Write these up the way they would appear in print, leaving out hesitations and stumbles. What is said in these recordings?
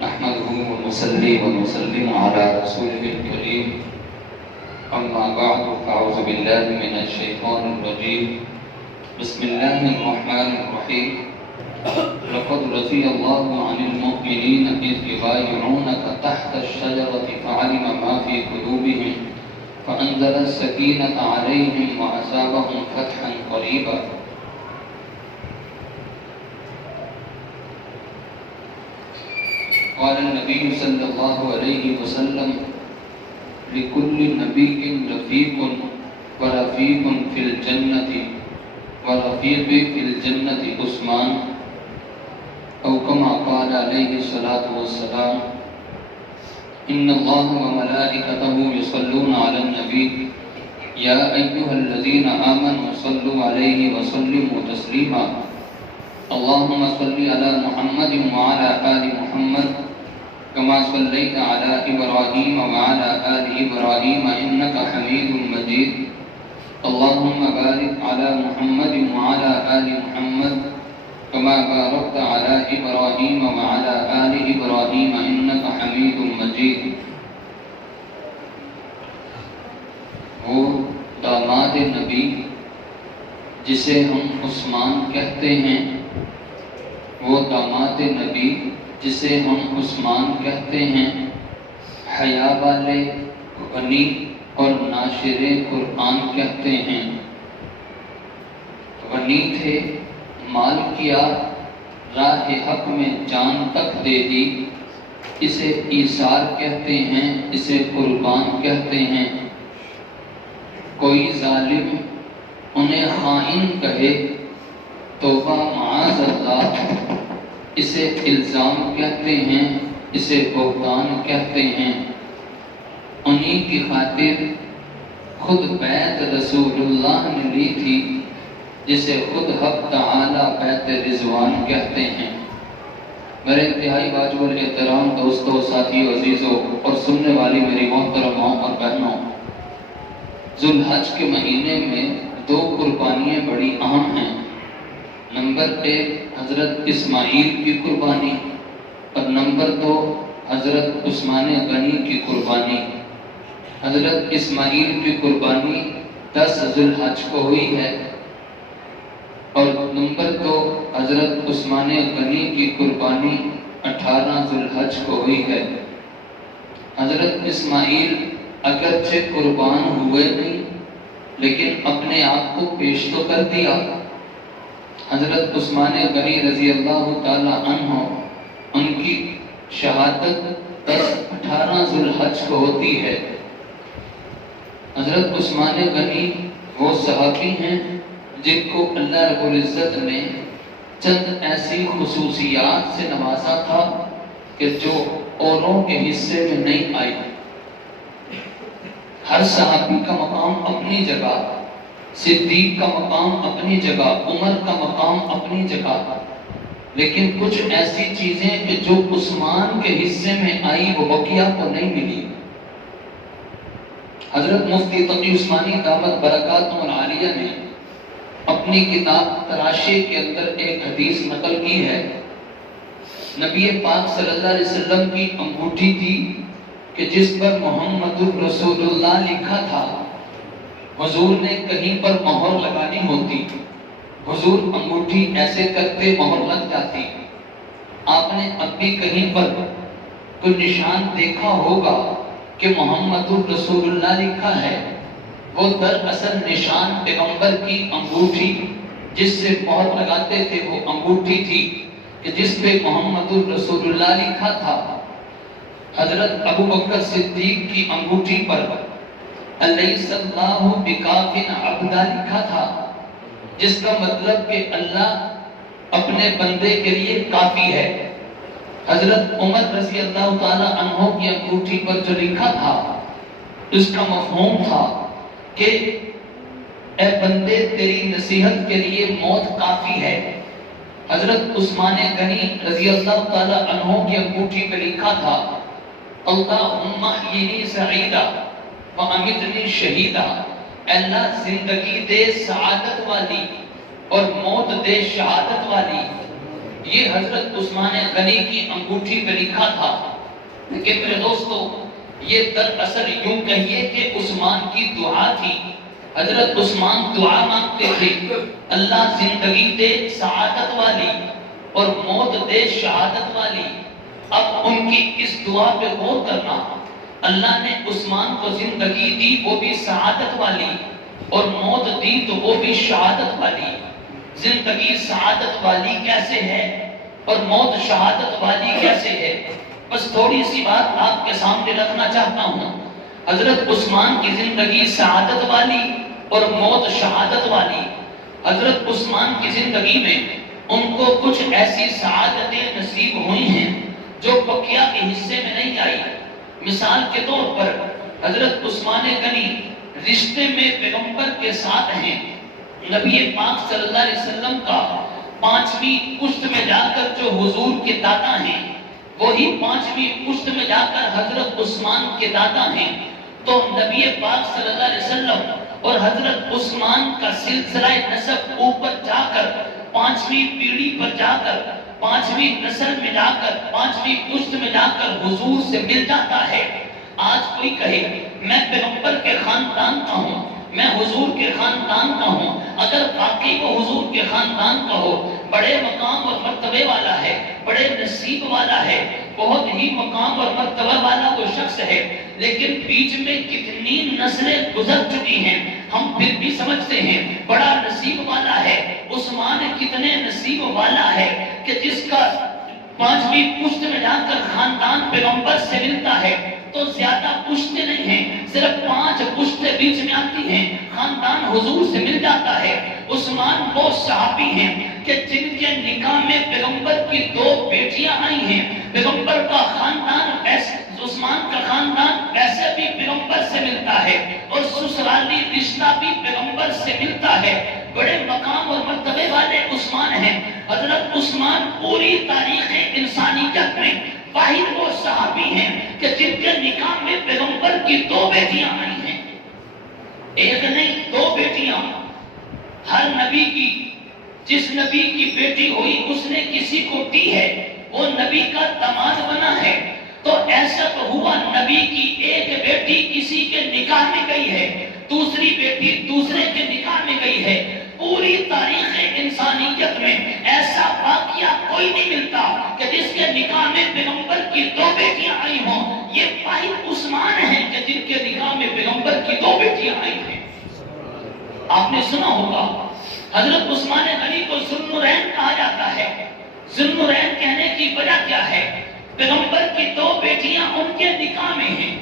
نحمده ونصلي ونسلم على رسوله الكريم أما بعد فأعوذ بالله من الشيطان الرجيم بسم الله الرحمن الرحيم لقد رضي الله عن المؤمنين إذ يبايعونك تحت الشجرة فعلم ما في قلوبهم فأنزل السكينة عليهم وأثابهم فتحا قريبا. قال النبي صلى الله عليه وسلم لكل نبي رفيق ورفيق في الجنة ورفيق في الجنة عثمان أو كما قال عليه الصلاة والسلام إن الله وملائكته يصلون على النبي يا أيها الذين آمنوا صلوا عليه وسلموا تسليما اللهم صل على محمد وعلى آل محمد كما صليت على إبراهيم وعلى آل إبراهيم إنك حميد مجيد اللهم بارك على محمد وعلى آل محمد كما باركت على إبراهيم وعلى آل إبراهيم إنك حميد مجيد. وہ داماد نبی جسے ہم عثمان کہتے ہیں، وہ داماد نبی جسے ہم عثمان کہتے ہیں، حیا والے، غنی اور ناشر قرآن کہتے ہیں. غنی تھے، مال کیا، راہ حق میں جان تک دے دی، اسے ایثار کہتے ہیں، اسے قربان کہتے ہیں. کوئی ظالم انہیں خائن کہے توبہ معاذ اللہ، اسے الزام کہتے ہیں، اسے بہتان کہتے ہیں. انہی کی خاطر خود بیعت رسول اللہ نے لی تھی، جسے خود حق تعالی بیعت رضوان کہتے ہیں. میرے انتہائی واجب الاحترام دوستوں، ساتھیوں، عزیزوں اور سننے والی میری محترماں اور بہنوں، ذوالحج کے مہینے میں دو قربانیاں بڑی اہم ہیں. نمبر 1 حضرت اسماعیل کی قربانی اور نمبر 2 حضرت عثمان غنی کی قربانی. حضرت اسماعیل کی قربانی 10 ذوالحج کو ہوئی ہے اور نمبر 2 حضرت عثمان غنی کی قربانی 18 ذوالحج کو ہوئی ہے. حضرت اسماعیل اگرچہ قربان ہوئے نہیں لیکن اپنے آپ کو پیش تو کر دیا. حضرت عثمان غنی رضی اللہ تعالی عنہ، ان کی شہادت 18 ذوالحج کو ہوتی ہے. حضرت عثمان غنی وہ صحابی ہیں جن کو اللہ رب العزت نے چند ایسی خصوصیات سے نوازا تھا کہ جو اوروں کے حصے میں نہیں آئی. ہر صحابی کا مقام اپنی جگہ، صدیق کا مقام اپنی جگہ، عمر کا مقام اپنی جگہ، لیکن کچھ ایسی چیزیں کہ جو عثمان کے حصے میں آئی وہ بقیہ کو نہیں ملی. حضرت مفتی تقی عثمانی دامت برکاتہم العالیہ نے اپنی کتاب تراشے کے اندر ایک حدیث نقل کی ہے. نبی پاک صلی اللہ علیہ وسلم کی انگوٹھی تھی کہ جس پر محمد رسول اللہ لکھا تھا. حضور نے کہیں پر مہر لگانی ہوتی، حضور انگوٹھی ایسے کرتے مہر لگ جاتی. آپ نے اب بھی کہیں پر کوئی نشان دیکھا ہوگا کہ محمد رسول اللہ لکھا ہے، وہ دراصل نشان پیغمبر کی انگوٹھی جس سے مہر لگاتے تھے وہ انگوٹھی تھی کہ جس پہ محمد رسول اللہ لکھا تھا. حضرت ابو بکر صدیق کی انگوٹھی پر الیس اللہ بکاف عبدا لکھا تھا، جس کا مطلب کہ اللہ اپنے بندے کے لیے کافی ہے. حضرت عمر رضی اللہ تعالی عنہ کی انگوٹھی پر جو لکھا تھا اس کا مفہوم تھا کہ اے بندے تیری نصیحت کے لیے موت کافی ہے. حضرت عثمان غنی رضی اللہ تعالی عنہ کی انگوٹھی پہ لکھا تھا اللہم احیینی سعیدا وَأَمِتْنِي شہیدہ، اللہ زندگی دے سعادت والی اور موت دے شہادت والی. یہ حضرت عثمان غنی کی انگوٹھی پہ لکھا تھا. لیکن میرے دوستو یہ دراصل یوں کہیے کہ عثمان کی دعا تھی. حضرت عثمان دعا مانگتے تھے اللہ زندگی دے سعادت والی اور موت دے شہادت والی. اب ان کی اس دعا پہ غور کرنا. اللہ نے عثمان کو زندگی دی وہ بھی سعادت والی اور موت دی تو وہ بھی شہادت والی. زندگی سعادت والی کیسے ہے اور موت شہادت والی کیسے ہے؟ بس تھوڑی سی بات آپ کے سامنے رکھنا چاہتا ہوں. حضرت عثمان کی زندگی سعادت والی اور موت شہادت والی. حضرت عثمان کی زندگی میں ان کو کچھ ایسی سعادتیں نصیب ہوئی ہیں جو بقیہ کے حصے میں نہیں آئی. مثال کے طور پر حضرت عثمان غنی رشتے میں پیغمبر کے ساتھ ہیں. نبی پاک صلی اللہ علیہ وسلم کا 5ویں پشت میں جا کر جو حضور کے دادا ہیں وہی 5ویں پشت میں جا کر حضرت عثمان کے دادا ہیں. تو نبی پاک صلی اللہ علیہ وسلم اور حضرت عثمان کا سلسلہ نسب اوپر جا کر 5ویں پیڑھی پر جا کر 5ویں نسل میں جا کر 5ویں پشت میں جا کر حضور سے مل جاتا ہے. آج کوئی کہے میں پیغمبر کے خاندان کا ہوں، میں حضور کے خاندان کا ہوں. اگر واقعی وہ حضور کے خاندان کا ہو، بڑے مقام اور مرتبے والا ہے، بڑے نصیب والا ہے، بہت ہی مقام اور مرتبہ والا وہ شخص ہے. لیکن بیچ میں کتنی نسلیں گزر چکی ہیں ہم پھر بھی سمجھتے ہیں بڑا نصیب والا ہے. عثمان کتنے نصیب والا ہے کہ جس کا 5ویں پشت میں جا کر خاندان پیغمبر سے ملتا ہے. تو زیادہ پشتے نہیں ہیں، صرف 5 پشتے بیچ میں آتی ہیں، خاندان حضور سے مل جاتا ہے. عثمان وہ صحابی ہیں کہ جن کے نکاح میں پیغمبر کی 2 بیٹیاں آئی ہیں. پیغمبر کا خاندان عثمان کا خاندان ویسے بھی پیغمبر سے ملتا ہے اور سسرالی رشتہ بھی پیغمبر سے ملتا ہے. بڑے مقام اور مرتبے والے عثمان ہیں. حضرت عثمان پوری تاریخ انسانیت میں واحد وہ صحابی ہیں کہ جن کے نکاح میں پیغمبر کی 2 بیٹیاں آئی ہیں. ایک نہیں 2 بیٹیاں. ہر نبی کی جس نبی کی بیٹی ہوئی اس نے کسی کو دی ہے، وہ نبی کا داماد بنا ہے. تو ایسا تو ہوا نبی کی ایک بیٹی کسی کے نکاح میں گئی ہے، دوسری بیٹی دوسرے کے نکاح میں گئی ہے. پوری تاریخ انسانیت میں ایسا واقعہ کوئی نہیں ملتا کہ جس کے نکاح میں پیغمبر کی 2 بیٹیاں آئی ہوں. یہ واحد عثمان ہیں کہ جن کے نکاح میں پیغمبر کی 2 بیٹیاں آئی ہیں. آپ نے سنا ہوگا حضرت عثمان غنی کو ذوالنورین کہا جاتا ہے. ذوالنورین کہنے کی وجہ کیا ہے؟ پیغمبر کی 2 بیٹیاں ان کے نکاح میں ہیں.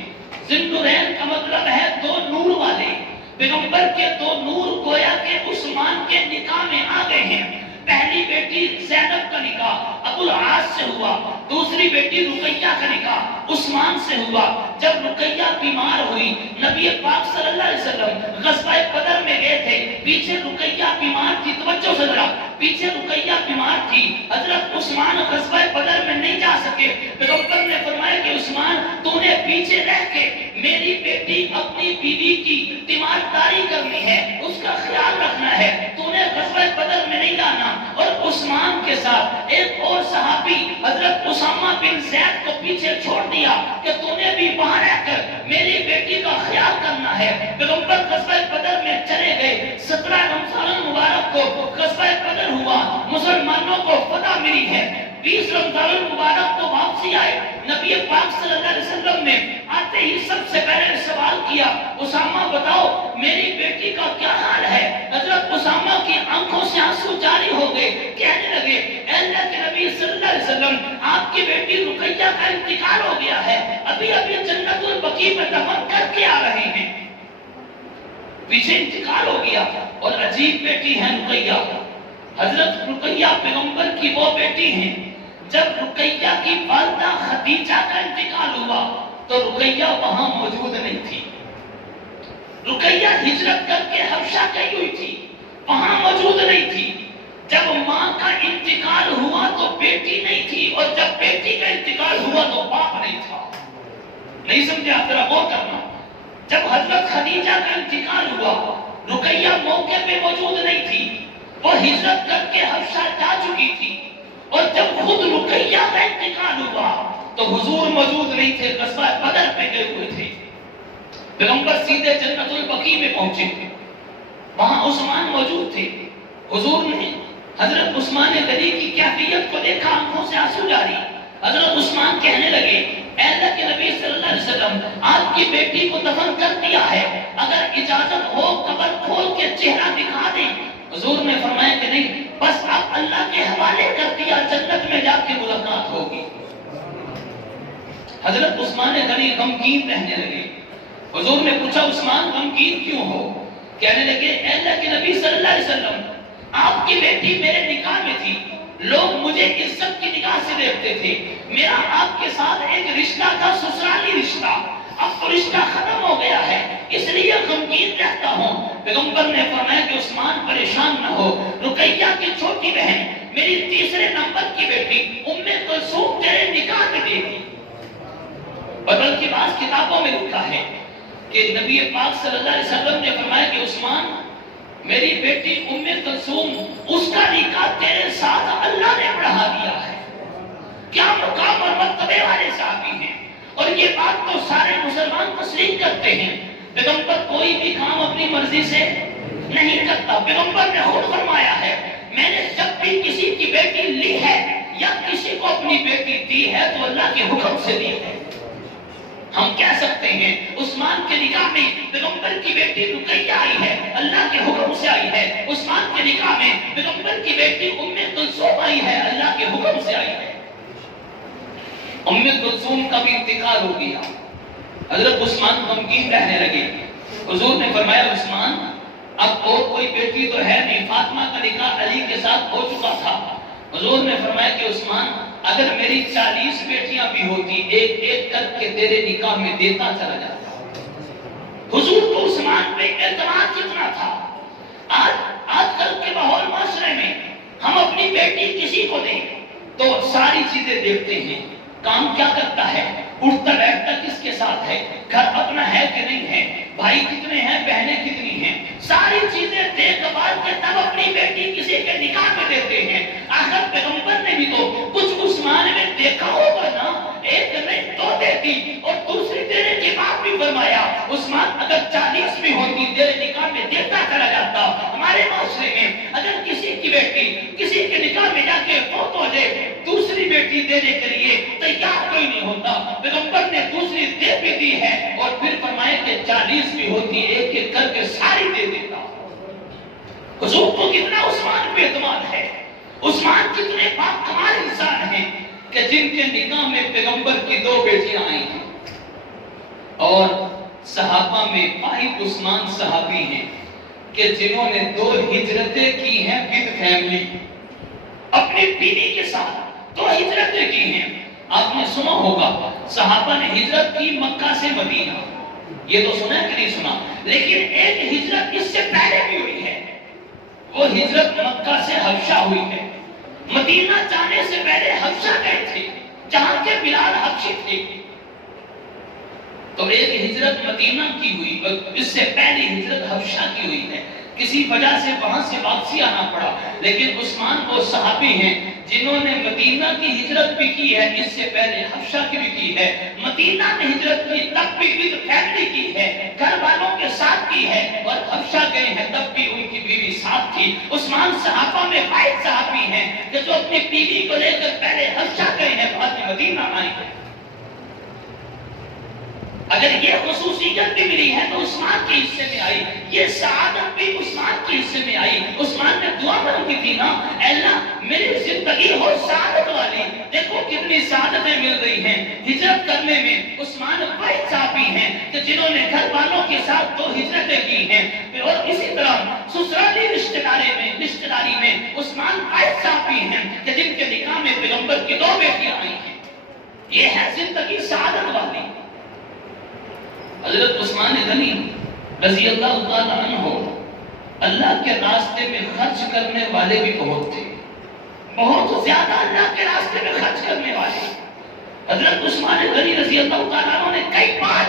ذوالنورین کا مطلب ہے 2 نور والے. پیغمبر کے 2 نور گویا کہ عثمان کے نکاح میں آ گئے ہیں. پہلی بیٹی زینب کا نکاح ابو العاص سے ہوا، دوسری بیٹی رقیہ کا نکاح عثمان سے ہوا. جب رقیہ بیمار ہوئی نبی پاک صلی اللہ علیہ وسلم غزوہ بدر میں گئے تھے. پیچھے رقیہ بیمار تھی، توجہ سے ذرا، پیچھے رقیہ بیمار تھی. حضرت عثمان غزوہ بدر میں نہیں جا سکے. پیغمبر نے فرمایا کہ عثمان تو نے پیچھے رہ کے میری بیٹی اپنی بیوی کی تیمارداری کرنی ہے، اس کا خیال رکھنا ہے، تو نے غزوہ بدر میں نہیں جانا. اور عثمان کے ساتھ ایک اور صحابی حضرت اسامہ بن زید کو پیچھے چھوڑ دیا کہ تو نے بھی وہاں رہ کر میری بیٹی کا خیال کرنا ہے. پیغمبر غزوہ بدر میں چلے گئے. 17 رمضان المبارک کو غزوہ بدر ہوا، مسلمانوں کو فتح ملی ہے. 20 رمضان المبارک کو واپسی آئے. نبی پاک صلی اللہ علیہ وسلم نے آتے ہی سب سے پہلے سوال کیا، اسامہ بتاؤ میری بیٹی کا کیا حال ہے؟ حضرت اسامہ کی آنکھوں سے آنسو جاری ہو گئے. کہنے لگے اے اللہ کے نبی صلی اللہ علیہ وسلم آپ کی بیٹی رقیہ کا انتقال ہو گیا ہے، ابھی ابھی جنت البقیع میں دفن کر کے آ رہے ہیں. پیچھے انتقال ہو گیا. اور عجیب بیٹی ہے رقیہ. حضرت رقیہ پیغمبر کی وہ بیٹی ہیں. جب رقیہ کی والدہ خدیجہ کا انتقال ہوا تو رقیہ وہاں موجود نہیں تھی. رقیہ ہجرت کر کے حبشہ گئی ہوئی تھی، وہاں موجود نہیں تھی. جب ماں کا انتقال ہوا تو بیٹی نہیں تھی، اور جب بیٹی کا انتقال ہوا تو باپ نہیں تھا. نہیں سمجھے؟ آپ ذرا غور کرنا. جب حضرت خدیجہ کا انتقال ہوا رقیہ موقع پہ موجود نہیں تھی، وہ ہجرت کر کے حبشہ جا چکی تھی. اور جب خود رقیہ کا انتقال ہوا تو حضور موجود نہیں تھے، غزوہ بدر پہ گئے ہوئے تھے۔ پیغمبر سیدھے جنت البقیع میں پہنچے، وہاں عثمان موجود تھے۔ حضور نے حضرت عثمان غنی کی کیفیت کو دیکھا، آنکھوں سے آنسو جاری۔ حضرت عثمان کہنے لگے، اے اللہ کے نبی صلی اللہ علیہ وسلم، آپ کی بیٹی کو دفن کر دیا ہے، اگر اجازت ہو قبر کھول کے چہرہ دکھا دیں۔ حضور نے فرمایا کہ نہیں، بس اب اللہ کے حوالے کر دیا، جنت میں جا کے ملاقات ہوگی۔ حضرت عثمان غنی غمگین رہنے لگے۔ حضور نے پوچھا، عثمان غمگین کیوں ہو؟ کہنے لگے، اے اللہ کے نبی صلی اللہ علیہ وسلم، آپ کی بیٹی میرے نکاح میں تھی، لوگ مجھے عزت کی نگاہ سے دیکھتے تھے، میرا آپ کے ساتھ ایک رشتہ تھا، سسرالی رشتہ، اب تو رشتہ ختم ہو گیا ہے، اس لیے غمگین رہتا ہوں۔ پیغمبر نے فرمایا کہ عثمان پریشان نہ ہو، رقیہ کی چھوٹی بہن، میری تیسرے نمبر کی بیٹی ام کلثوم تیرے نکاح میں دے دی۔ بدل کی بعض کتابوں میں لکھا ہے کہ نبی پاک صلی اللہ علیہ وسلم نے فرمایا کہ عثمان، میری بیٹی ام کلثوم، اس کا نکاح تیرے ساتھ اللہ نے بڑھا دیا ہے۔ کیا مقام اور مرتبے والے صحابی ہیں، اور یہ بات تو سارے مسلمان تسلیم کرتے ہیں۔ پیغمبر کوئی بھی کام اپنی مرضی سے نہیں کرتا، پیغمبر نے خود فرمایا ہے، میں نے جب بھی کسی کی بیٹی لی ہے یا کسی کو اپنی بیٹی دی ہے تو اللہ کے حکم سے دی ہے۔ ہم کہہ سکتے ہیں عثمان کے نکاح میں پیغمبر کی بیٹی رقیہ آئی ہے، اللہ کے حکم سے آئی ہے۔ عثمان کے نکاح میں پیغمبر کی بیٹی ام کلثوم آئی ہے، اللہ کے حکم سے آئی ہے۔ ام کلثوم کا بھی انتقال ہو گیا، حضرت عثمان غمگین رہنے لگے۔ حضور نے فرمایا، عثمان اب اور کوئی بیٹی تو ہے نہیں، فاطمہ کا نکاح علی کے ساتھ ہو چکا تھا۔ حضور نے فرمایا کہ عثمان، اگر میری 40 بیٹیاں بھی ہوتی، ایک ایک کر کے تیرے نکاح میں دیتا چلا جاتا۔ حضور کو عثمان پہ اعتماد کتنا تھا۔ آج کل کے ماحول معاشرے میں ہم اپنی بیٹی کسی کو دیں تو ساری چیزیں دیکھتے ہیں، کام کیا کرتا ہے، اٹھتا بیٹھتا کس کے ساتھ ہے، گھر اپنا ہے کہ نہیں ہے، بھائی کتنے ہیں، بہنیں کتنی ہیں، ساری چیزیں دیکھ بھال کے تب اپنی بیٹی کسی کے نکاح میں دیتے ہیں۔ آخر پیغمبر نے بھی تو کچھ عثمان میں دیکھا ہوگا نا، ایک نہیں دو دیتی، اور دوسری دینے کے بعد بھی فرمایا، عثمان اگر 40 بھی ہوتی تیرے نکاح میں دیتا چلا جاتا۔ ہمارے معاشرے میں اگر کسی کی بیٹی کسی کے نکاح میں جا کے فوت ہو جائے، دوسری بیٹی دینے کے لیے تیار کوئی نہیں ہوتا۔ پیغمبر نے دوسری دے بھی دی ہے، اور پھر فرمایا کہ 40 بھی ہوتی ایک ایک کر کے ساری دے دیتا۔ حضور کو کتنا عثمان پہ اعتماد ہے، عثمان کتنے پاک کمال انسان ہیں کہ جن کے نکاح میں پیغمبر کی 2 بیٹیاں آئی ہیں۔ اور صحابہ میں واحد عثمان صحابی ہیں کہ جنہوں نے 2 ہجرتیں کی ہیں ود فیملی، اپنی بیوی کے ساتھ 2 ہجرتیں کی ہیں۔ آپ نے سنا ہوگا صحابہ نے ہجرت کی مکہ سے مدینہ، یہ تو سنا ہے کہ نہیں سنا، لیکن ایک ہجرت اس سے پہلے بھی ہوئی ہے، وہ ہجرت مکہ سے حبشہ ہوئی ہے۔ مدینہ جانے سے پہلے حبشہ گئے تھے، جہاں کے بلال حبشی تھے۔ تو ایک ہجرت مدینہ کی ہوئی، اس سے پہلی ہجرت حبشہ کی ہوئی ہے، کسی وجہ سے وہاں سے واپسی آنا پڑا۔ لیکن عثمان وہ صحابی ہیں جنہوں نے مدینہ کی ہجرت بھی کی ہے، اس سے پہلے حبشہ کی بھی کی ہے۔ مدینہ میں ہجرت کی تب بھی ود فیملی کی ہے، گھر والوں کے ساتھ کی ہے، اور حبشہ گئے ہیں تب بھی ان کی بیوی ساتھ تھی۔ عثمان صحابہ میں واحد صحابی ہیں کہ جو اپنی بیوی کو لے کر پہلے حبشہ گئے ہیں، بعد میں مدینہ آئے ہیں۔ اگر یہ خصوصیت بھی ملی ہے تو عثمان کے حصے میں آئی، یہ سعادت بھی عثمان کے حصے میں آئی۔ عثمان نے دعا مانگی تھی نا، اے اللہ میری زندگی ہو سعادت والی۔ دیکھو کتنی سعادتیں مل رہی ہیں ہجرت کرنے میں۔ عثمان واحد صحابی ہیں کہ جنہوں نے گھر والوں کے ساتھ 2 ہجرتیں کی ہیں، اور اسی طرح سسرالی رشتہ داری میں عثمان واحد صحابی ہیں کہ جن کے نکاح میں پیغمبر کی 2 بیٹیاں آئی ہیں۔ یہ ہے زندگی سعادت والی۔ حضرت عثمان غنی رضی اللہ تعالیٰ عنہ اللہ کے راستے میں خرچ کرنے والے بھی بہت تھے، بہت زیادہ اللہ کے راستے میں خرچ کرنے والے۔ حضرت عثمان غنی رضی اللہ تعالیٰ عنہ نے کئی بار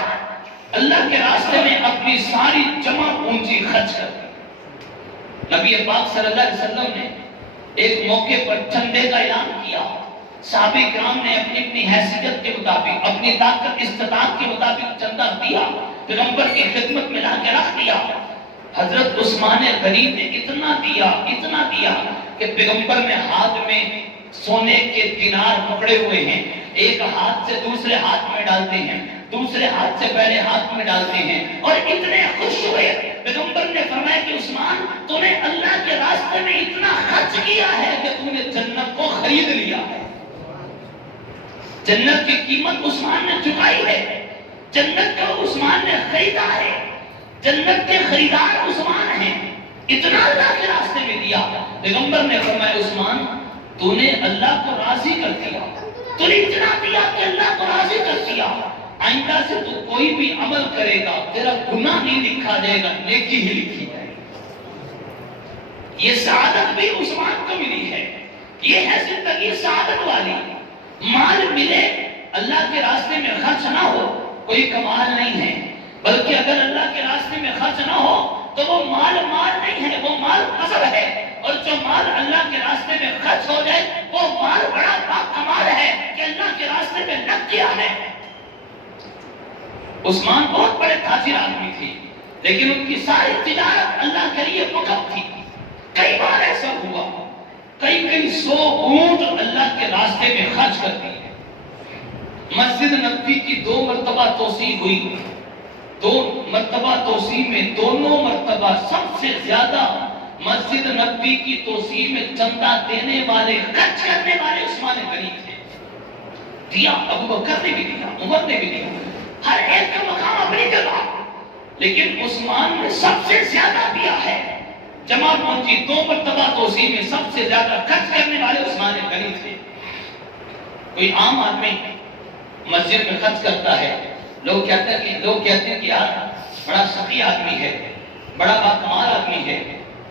اللہ کے راستے میں اپنی ساری جمع پونجی خرچ کر دی۔ نبی پاک صلی اللہ علیہ وسلم نے ایک موقع پر چندے کا اعلان کیا، صحابہ کرام نے اپنی اپنی حیثیت کے مطابق، اپنی طاقت استطاعت کے مطابق چندہ دیا، پیغمبر کی خدمت میں لا کے رکھ دیا۔ حضرت عثمان غنی نے اتنا دیا کہ پیغمبر نے ہاتھ میں سونے کے دینار پکڑے ہوئے ہیں، ایک ہاتھ سے دوسرے ہاتھ میں ڈالتے ہیں، دوسرے ہاتھ سے پہلے ہاتھ میں ڈالتے ہیں، اور اتنے خوش ہوئے۔ پیغمبر نے فرمایا کہ عثمان، تو نے اللہ کے راستے میں اتنا خرچ کیا ہے کہ تو نے جنت کو خرید لیا ہے۔ جنت کی قیمت عثمان نے چکائی ہے، جنت کو عثمان نے خریدا ہے، جنت کے خریدار عثمان ہیں، اتنا اللہ کے راستے میں دیا۔ پیغمبر نے فرمایا عثمان، تو نے اللہ کو راضی کر دیا، تو نے اتنا دیا کہ اللہ کو راضی کر دیا، آئندہ سے تو کوئی بھی عمل کرے گا تیرا گناہ نہیں لکھا جائے گا، نیکی ہی لکھی جائے گی۔ یہ سعادت بھی عثمان کو ملی ہے، یہ ہے زندگی سعادت والی۔ مال ملے، اللہ کے راستے میں خرچ نہ ہو، کوئی کمال نہیں ہے، بلکہ اگر اللہ کے راستے میں خرچ نہ ہو تو وہ مال نہیں ہے، وہ مال قصب ہے، اور جو مال اللہ کے راستے میں خرچ ہو جائے وہ مال بڑا باکمال ہے کہ اللہ کے راستے میں لگ گیا ہے۔ عثمان بہت بڑے تاجر آدمی تھے، لیکن ان کی ساری تجارت اللہ کے لیے وقف تھی۔ کئی بار ایسا ہوا، کئی 100 اونٹ اللہ کے راستے میں خرچ کر دیے۔ مسجد نبوی کی 2 مرتبہ توسیع ہوئی، 2 مرتبہ توسیع میں دونوں مرتبہ سب سے زیادہ مسجد نبوی کی توسیع میں چندہ دینے والے، خرچ کرنے والے عثمان غنی تھے۔ دیا، ابو بکر نے بھی دیا، عمر نے بھی دیا، ہر ایک کا مقام اپنی جگہ، لیکن عثمان نے سب سے زیادہ دیا ہے۔ جمع پہنچی 2 مرتبہ توسیع میں سب سے زیادہ خرچ کرنے والے عثمان غنی تھے۔ کوئی عام آدمی مسجد میں خرچ کرتا ہے، لوگ کہتے ہیں کہ یار بڑا سخی آدمی ہے، بڑا باکمال آدمی ہے،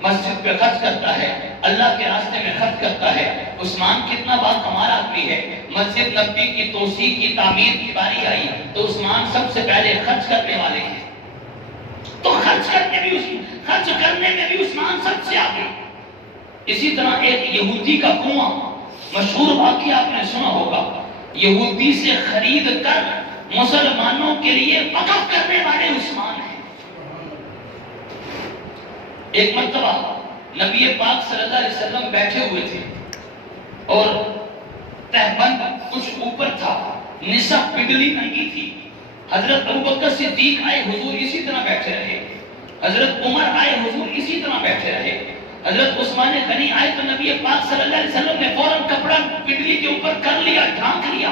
مسجد پہ خرچ کرتا ہے، اللہ کے راستے میں خرچ کرتا ہے۔ عثمان کتنا باکمال آدمی ہے، مسجد نبوی کی توسیع کی تعمیر کی باری آئی تو عثمان سب سے پہلے خرچ کرنے والے ہیں، تو خرچ کرنے میں بھی عثمان سب سے آگے۔ اسی طرح ایک یہودی کا کنواں، مشہور واقعہ آپ نے سنا ہوگا، یہودی سے خرید کر مسلمانوں کے لیے وقف کرنے والے عثمان ہیں۔ ایک مرتبہ نبی پاک صلی اللہ علیہ وسلم بیٹھے ہوئے تھے اور تہبند کچھ اوپر تھا، نصف پگلی ننگی تھی۔ حضرت ابوبکر صدیق آئے، حضور اسی طرح بیٹھے رہے، حضرت عمر آئے، حضور اسی طرح بیٹھے رہے، حضرت عثمان غنی آئے تو نبی پاک صلی اللہ علیہ وسلم نے فوراً کپڑا پگلی کے اوپر کر لیا، ڈھانک لیا۔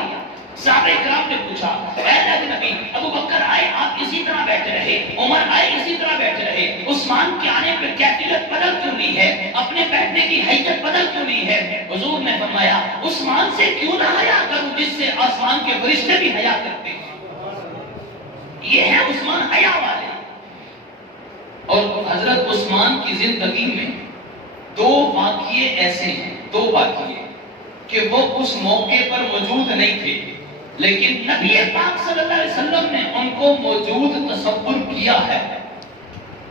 صحابہ کرام نے پوچھا، اے اللہ کے نبی، ابو بکر آئے آپ اسی طرح بیٹھے رہے، عمر آئے اسی طرح بیٹھے رہے، عثمان کے آنے پہ کیفیت بدل کیوں نہیں ہے، اپنے بیٹھنے کی حیثیت بدل کیوں نہیں ہے؟ حضور نے فرمایا، عثمان سے کیوں نہ حیا کروں جس سے آسمان کے فرشتے بھی حیا کرتے ہیں۔ یہ ہے عثمان حیا والے۔ اور حضرت عثمان کی زندگی میں 2 واقعے ایسے ہیں، 2 واقعے کہ وہ اس موقع پر موجود نہیں تھے، لیکن نبی پاک صلی اللہ علیہ وسلم نے ان کو موجود تصور کیا ہے۔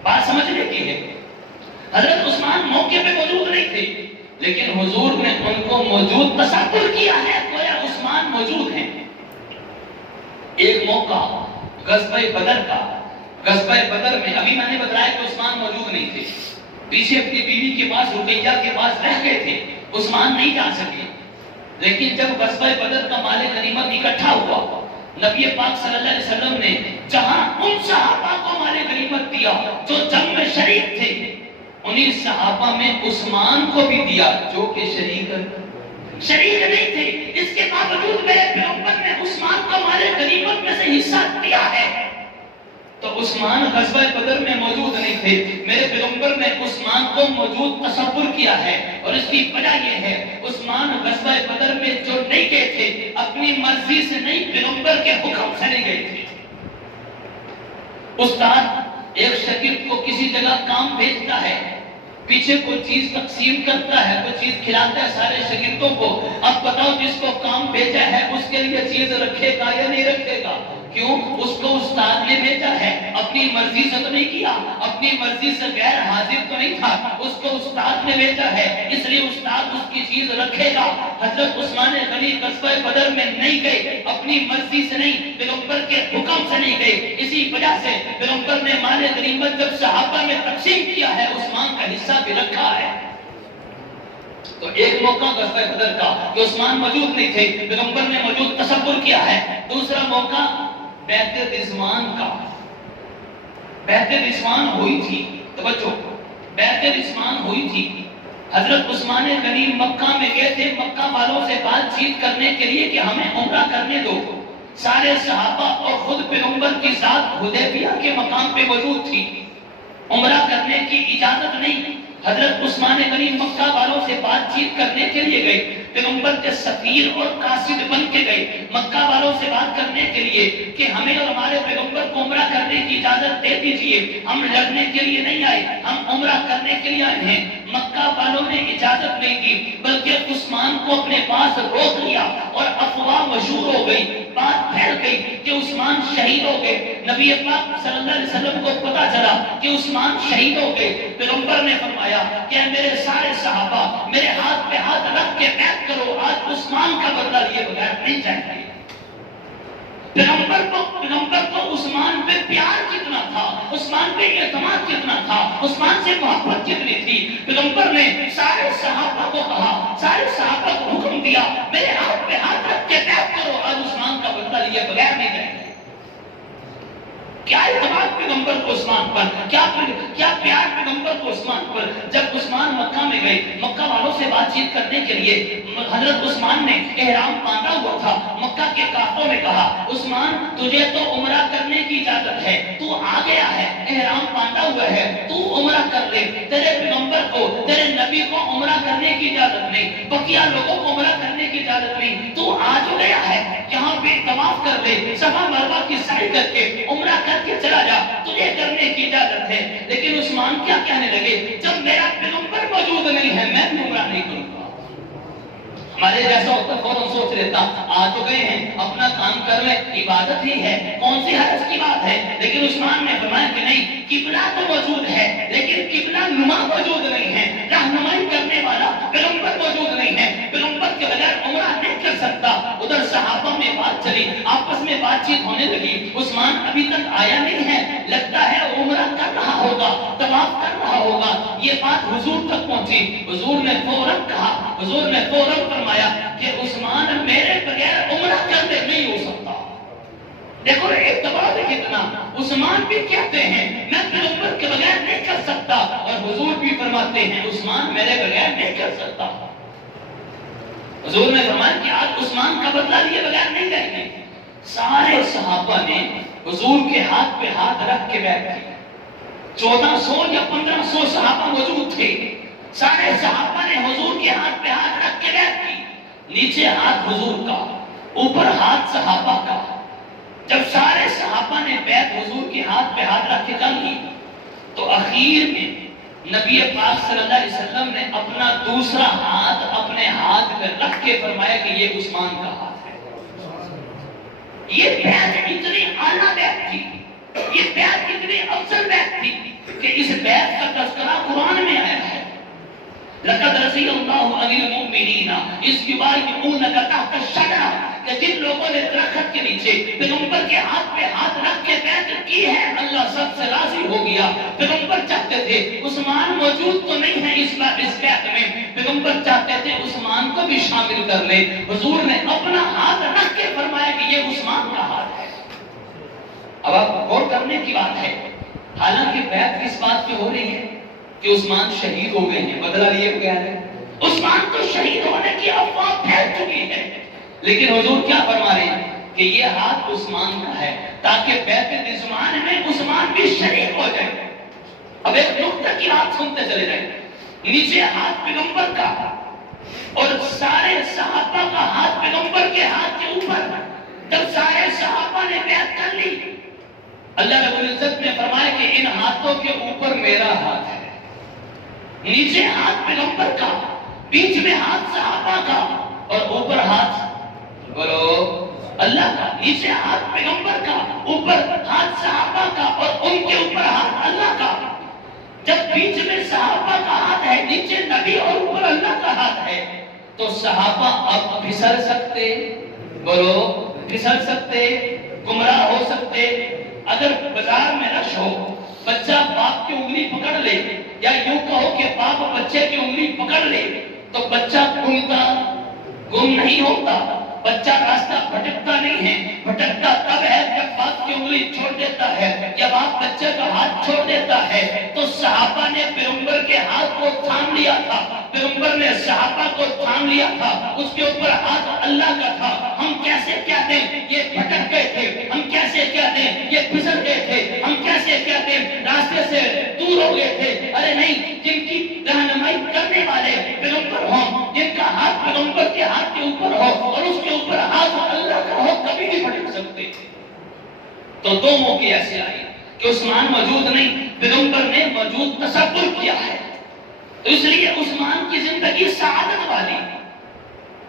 بات سمجھنے کی ہے، حضرت عثمان موقع پہ موجود نہیں تھے، لیکن حضور نے ان کو موجود تصور کیا ہے، گویا عثمان موجود ہیں۔ ایک موقع غزوہ بدر کا، غزوہ بدر میں ابھی میں نے بتایا کہ عثمان موجود نہیں تھے، پیچھے اپنی بیوی کے پاس رقیہ کے پاس رہ گئے تھے، عثمان نہیں جا سکے۔ لیکن جب غزوہ بدر کا مال غنیمت اکٹھا ہوا، نبی پاک صلی اللہ علیہ وسلم نے جہاں ان صحابہ کو مال غنیمت دیا جو جنگ میں شریک تھے، انہی صحابہ میں عثمان کو بھی دیا جو کہ شریک نہیں تھے۔ اس کے باوجود میرے پیغمبر نے عثمان کو مال غنیمت میں سے حصہ دیا ہے۔ تو عثمان غزوہ بدر میں موجود نہیں تھے، میرے پیغمبر نے عثمان کو موجود تصور کیا ہے، اور اس کی وجہ یہ ہے عثمان غزوہ بدر میں جو نہیں گئے تھے اپنی مرضی سے نہیں، پیغمبر کے حکم سے نہیں گئے تھے۔ استاد ایک شاگرد کو کسی جگہ کام بھیجتا ہے، پیچھے کوئی چیز تقسیم کرتا ہے، کوئی چیز کھلاتا ہے سارے شاگردوں کو. اب بتاؤ جس کو کام بھیجا ہے اس کے لیے چیز رکھے گا یا نہیں رکھے گا؟ کیوں؟ اس کو استاد نے بھیجا ہے، اپنی مرضی سے تو نہیں کیا، اپنی مرضی سے غیر حاضر تو نہیں تھا، اس کو استاد نے بھیجا ہے، اس لیے استاد اس کی چیز رکھے گا. حضرت عثمان غنی غزوہ بدر میں نہیں گئے، اپنی مرضی سے نہیں، پیغمبر کے حکم سے نہیں گئے. اسی وجہ سے پیغمبر نے مال غنیمت جب صحابہ میں تقسیم کیا ہے، عثمان کا حصہ بھی رکھا ہے. تو ایک موقع غزوہ بدر کا کہ عثمان موجود نہیں تھے، پیغمبر نے موجود تصور کیا ہے. دوسرا موقع بیعت رضوان کا. بیعت رضوان ہوئی تھی، توجہ، بیعت رضوان ہوئی تھی. حضرت عثمان غنی مکہ میں گئے تھے مکہ والوں سے بات چیت کرنے کے لیے کہ ہمیں عمرہ کرنے دو. سارے صحابہ اور خود پیغمبر کی ذات حدیبیہ کے مقام پہ موجود تھی، عمرہ کرنے کی اجازت نہیں. حضرت عثمان غنی مکہ والوں سے بات چیت کرنے کے لیے گئے، پیغمبر کے سفیر اور قاصد بن کے گئے مکہ والوں سے بات کرنے کے لیے کہ ہمیں اور ہمارے پیغمبر کو عمرہ کرنے کی اجازت دے دیجئے، ہم لڑنے کے لیے نہیں آئے، ہم عمرہ کرنے کے لیے آئے ہیں. مکہ والوں نے اجازت نہیں دی، بلکہ عثمان کو اپنے پاس روک لیا اور افواہ مشہور ہو گئی، بات پھیل گئی کہ عثمان شہید ہو گئے. نبی پاک صلی اللہ علیہ وسلم کو پتا چلا کہ عثمان شہید ہو گئے. پیغمبر نے فرمایا کہ میرے سارے صحابہ میرے ہاتھ پہ ہاتھ رکھ کے بیعت کرو، آج عثمان کا بدلہ لیے بغیر نہیں جائیں گے. پیغمبر کو عثمان پہ پیار کتنا تھا، عثمان پہ اعتماد کتنا تھا، عثمان سے محبت کتنی تھی. پیغمبر نے سارے صحابہ کو کہا، سارے صحابہ کو حکم دیا میرے ہاتھ پہ ہاتھ رکھ کے بیعت کرو، اور عثمان کا بدلہ لیے بغیر نہیں جائیں گے. کیا اعتماد پیغمبر کو عثمان پر، کیا پیار پیغمبر کو عثمان پر. جب عثمان مکہ میں گئے مکہ والوں سے بات چیت کرنے کے لیے، حضرت عثمان نے احرام باندھا ہوا تھا. مکہ کے کافروں نے کہا عثمان تجھے تو عمرہ کرنے کی اجازت ہے، تو آ گیا ہے، احرام باندھا ہوا ہے، تو عمرہ کر لے. تیرے پیغمبر کو، تیرے نبی کو عمرہ کرنے کی اجازت نہیں، بقیہ لوگوں کو عمرہ کرنے کی اجازت نہیں. تو آ جو گیا ہے یہاں پہ طواف کر لے، صفا مروہ کی سعی کر کے عمرہ کر کے چلا جا، تجھے کرنے کی اجازت ہے. لیکن عثمان کیا کہنے لگے، جب میرا پیغمبر موجود نہیں ہے میں بھی عمرہ نہیں کروں گا. ہمارے جیسا ہوتا فوراً سوچ لیتا آ تو گئے ہیں اپنا کام کر لیں، عبادت ہی ہے، کون سی حرج کی بات ہے. لیکن عثمان نے فرمایا کہ نہیں، قبلہ تو موجود ہے لیکن قبلہ نما موجود نہیں ہے، رہنمائی کرنے والا پیغمبر موجود نہیں ہے، پیغمبر کے بغیر عمرہ نہیں کر سکتا. ادھر صحابہ میں بات چلی، آپس میں بات چیت ہونے لگی. عثمان ابھی تک آیا نہیں ہے، لگتا ہے عمرہ کر رہا ہوگا، طواف کر رہا ہوگا. یہ بات حضور تک پہنچی. حضور نے فوراً کہا، حضور نے فوراً فرمایا کہ عثمان میرے بغیر عمرہ کرنے نہیں ہو سکتا. دیکھو اعتبار کتنا، عثمان بھی کہتے ہیں میں پیغمبر کے بغیر نہیں کر سکتا، اور حضور بھی فرماتے ہیں عثمان میرے بغیر نہیں کر سکتا. حضور نے فرمایا کہ آج عثمان کا بدلہ لیے بغیر نہیں جائیں گے. سارے صحابہ نے حضور کے ہاتھ پہ ہاتھ رکھ کے بیٹھ گئے. 1400 یا 1500 صحابہ موجود تھے. سارے صحابہ نے حضور کے ہاتھ پہ ہاتھ رکھ کے بیعت کی. نیچے ہاتھ حضور کا، اوپر ہاتھ صحابہ کا. جب سارے صحابہ نے بیعت حضور کے ہاتھ پہ ہاتھ رکھ کے کر لی تو اخیر میں نبی پاک صلی اللہ علیہ وسلم نے اپنا دوسرا ہاتھ اپنے ہاتھ پہ رکھ کے فرمایا کہ یہ عثمان کا ہاتھ ہے. یہ بیعت اتنی اعلیٰ بیعت تھی، یہ بیعت اتنی افضل بیعت تھی کہ اس بیعت کا تذکرہ قرآن میں آیا ہے. لقد رضی اللہ عن المؤمنین اذ یبایعونک تحت الشجرہ، کہ جن لوگوں نے درخت کے نیچے پیغمبر کے ہاتھ پہ ہاتھ رکھ کے بیعت کی ہے اللہ سب سے راضی ہو گیا. پیغمبر چاہتے تھے عثمان موجود تو نہیں ہے اس بیعت میں، پیغمبر چاہتے تھے عثمان کو بھی شامل کر لے. حضور نے اپنا ہاتھ رکھ کے فرمایا کہ یہ عثمان کا ہاتھ ہے. اب آپ غور کرنے کی بات ہے، حالانکہ بیعت کس بات پہ ہو رہی ہے کہ عثمان شہید ہو گئے ہیں، بدلہ لیے بغیر ہے. عثمان تو شہید ہونے کی افواہ پھیل چکی ہے، لیکن حضور کیا فرما رہے ہیں کہ یہ ہاتھ عثمان کا ہے تاکہ بیعت رضوان میں عثمان بھی شریک ہو جائے. اب ایک نقطہ کی بات سنتے چلے جائیں. نیچے ہاتھ پیغمبر کا اور سارے صحابہ کا ہاتھ پیغمبر کے ہاتھ کے اوپر. جب سارے صحابہ نے بیعت کر لی، اللہ رب العزت نے فرمایا کہ ان ہاتھوں کے اوپر میرا ہاتھ ہے. نیچے ہاتھ پیغمبر کا، بیچ میں ہاتھ صحابہ کا، اور اوپر ہاتھ بولو اللہ کا۔ نیچے ہاتھ پیغمبر کا، اوپر ہاتھ صحابہ کا، اور ان کے اوپر ہاتھ اللہ کا۔ جب بیچ میں صحابہ کا ہاتھ ہے، نیچے نبی اور اوپر اللہ کا ہاتھ ہے، تو صحابہ اب پھسل سکتے، بولو پھسل سکتے، گمراہ ہو سکتے۔ اگر بازار میں رش ہو، بچہ باپ کی انگلی پکڑ لے، یا یوں کہو کہ باپ بچے کی انگلی پکڑ لے، تو بچہ گم نہیں ہوتا، بچہ راستہ بھٹکتا نہیں ہے۔ بھٹکتا تب ہے جب باپ کی انگلی چھوڑ دیتا ہے، یا باپ بچے کا ہاتھ چھوڑ دیتا ہے۔ تو صحابہ نے پیغمبر کے ہاتھ کو تھام لیا تھا، پیغمبر نے صحابہ کو تھام لیا تھا، اس کے اوپر ہاتھ اللہ کا تھا۔ ہم کیسے کیا دیں یہ بھٹک گئے تھے، ہم کیسے کیا دیں یہ پھسل گئے تھے، ہم کیسے کیا دیں راستے سے دور ہو گئے تھے۔ ارے نہیں، جن کی رہنمائی کرنے والے پیغمبر ہوں، جن کا ہاتھ پیغمبر کے ہاتھ کے اوپر ہو اور اس کے اوپر ہاتھ اللہ کا ہو، کبھی نہیں بھٹک سکتے۔ تو دو موقع ایسے آئے کہ عثمان موجود نہیں، پیغمبر نے موجود تصور کیا ہے، تو اس لیے عثمان کی زندگی سعادت والی۔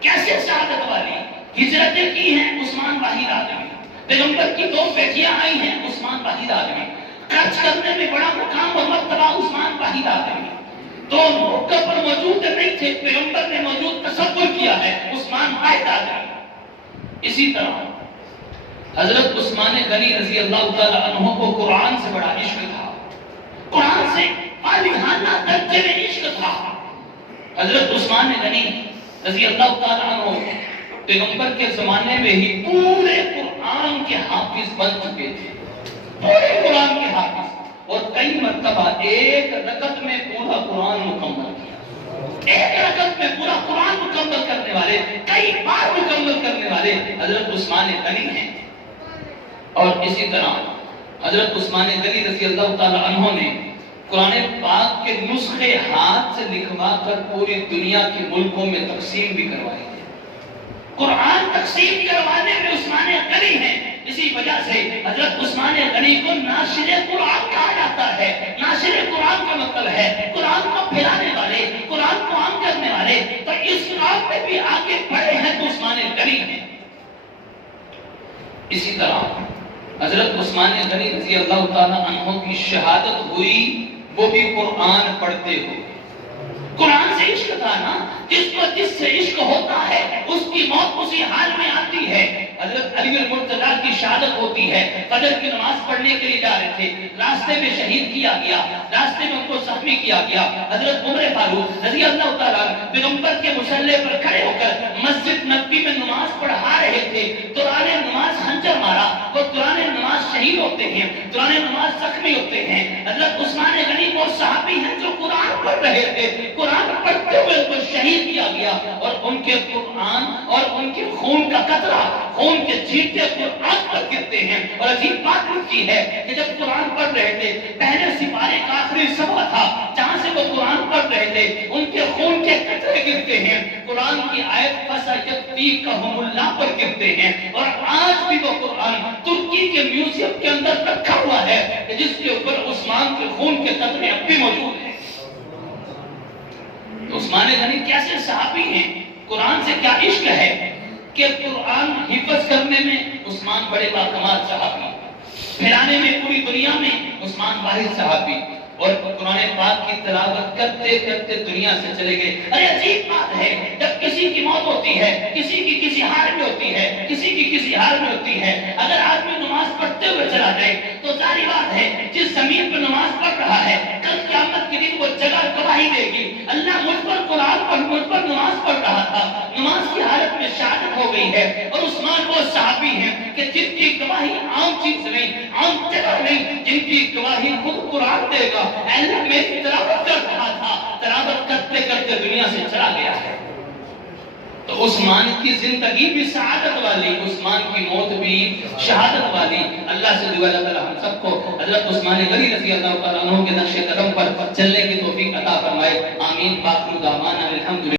کیسے سعادت والی؟ ہجرتیں کی ہیں، عثمان واحد آدمی، پیغمبر کی دو بیٹیاں آئی ہیں، عثمان واحد آدمی، خرچ کرنے میں بڑا مقام اور مرتبہ، عثمان واحد آدمی، دو موقع پر موجود نہیں تھے، پیغمبر نے موجود تصور کیا ہے، عثمان واحد آدمی۔ اسی طرح حضرت عثمان غنی رضی اللہ تعالیٰ عنہ کو قرآن سے بڑا عشق تھا، قرآن سے عالمانہ درجے میں عشق تھا۔ حضرت عثمان غنی رضی اللہ تعالیٰ عنہ پیغمبر کے زمانے میں ہی پورے قرآن کے حافظ بن چکے تھے، پورے قرآن کے حافظ، اور کئی مرتبہ ایک رکعت میں پورا قرآن مکمل کیا۔ ایک رکعت میں پورا قرآن مکمل کرنے والے، کئی بار مکمل کرنے والے حضرت عثمان غنی ہیں۔ اور اسی طرح حضرت عثمان غنی رضی اللہ تعالیٰ عنہ نے قرآن پاک کے نسخے ہاتھ سے لکھوا کر پوری دنیا کے ملکوں میں تقسیم بھی کروائے تھے۔ قرآن تقسیم کروانے میں عثمان غنی ہیں، اسی وجہ سے حضرت عثمان غنی کو ناشر قرآن کہا جاتا ہے۔ ناشر قرآن کا مطلب ہے قرآن کو پھیلانے والے، قرآن کو عام کرنے والے، تو اس کام میں بھی آگے بڑھے ہیں تو عثمان غنی ہیں۔ اسی طرح حضرت عثمان غنی رضی اللہ تعالیٰ عنہ کی شہادت ہوئی، وہ بھی قرآن پڑھتے ہوئے۔ قرآن سے عشق تھا نا، جس سے عشق ہوتا ہے اس کی موت اسی حال میں آتی ہے۔ حضرت علی المرتضیٰ کی شہادت ہوتی ہے، فجر کی نماز پڑھنے کے لیے جا رہے تھے، راستے میں شہید کیا گیا، راستے میں ان کو زخمی کیا گیا۔ حضرت عمر فاروق رضی اللہ تعالیٰ پیغمبر کے مصلی پر کھڑے ہو کر مسجد نبوی میں نماز پڑھا رہے تھے، دوران نماز خنجر مارا، وہ دوران نماز شہید ہوتے ہیں، دوران نماز زخمی ہوتے ہیں۔ حضرت عثمان غنی وہ صحابی ہیں جو قرآن پڑھ رہے تھے، قرآن پڑھتے ہوئے ان کو شہید کیا گیا، اور ان کے قرآن اور ان کے خون کا قطرہ، خون کے چھینٹے قرآن پر گرتے ہیں۔ اور عجیب بات لکھی ہے کہ جب قرآن پڑھ رہے تھے، پہلے سپارے کا آخری صفحہ تھا جہاں سے وہ قرآن پڑھ رہے تھے، ان کے خون کے قطرے گرتے ہیں، قرآن کی آیت فَسَيَكْفِيكَهُمُ اللَّهُ پر گرتے ہیں۔ اور آج بھی وہ قرآن ترکی کے میوزیم کے اندر رکھا ہوا ہے کہ جس کے اوپر عثمان کے خون کے قطرے اب بھی موجود ہیں۔ عثمان غنی کیسے صحابی ہیں، قرآن سے کیا عشق ہے کہ قرآن حفظ کرنے میں عثمان بڑے باکمال صحابی، پھیلانے میں پوری دنیا میں عثمان واحد صحابی، اور قرآن پاک کی تلاوت کرتے کرتے دنیا سے چلے گئے۔ ارے عجیب بات ہے، جب کسی کی موت ہوتی ہے، کسی کی کسی حال میں ہوتی ہے، کسی کی کسی حال میں ہوتی ہے، اگر آدمی نماز پڑھتے ہوئے چلا جائے تو ظاہر بات ہے جس زمین پر نماز پڑھ رہا ہے کل قیامت کے دن وہ جگہ گواہی دے گی، اللہ مجھ پر قرآن پر مجھ پر نماز پڑھ رہا تھا، نماز کی حالت میں شہادت ہو گئی ہے۔ اور عثمان وہ صحابی ہیں کہ جن کی گواہی عام چیز نہیں، عام جگہ نہیں، جن کی گواہی خود قرآن دے گا۔ اللہ میری تلاوت کر رہا تھا، تلاوت کرتے کرتے دنیا سے چلا گیا ہے۔ تو عثمان کی زندگی بھی سعادت والی، عثمان کی موت بھی شہادت والی۔ اللہ سے دعا اللہ تعالی ہم سب کو حضرت عثمان غنی رضی اللہ تعالیٰ عنہ کے نقش قدم پر چلنے کی توفیق عطا فرمائے، آمین۔ باقی دعوانا الحمدللہ۔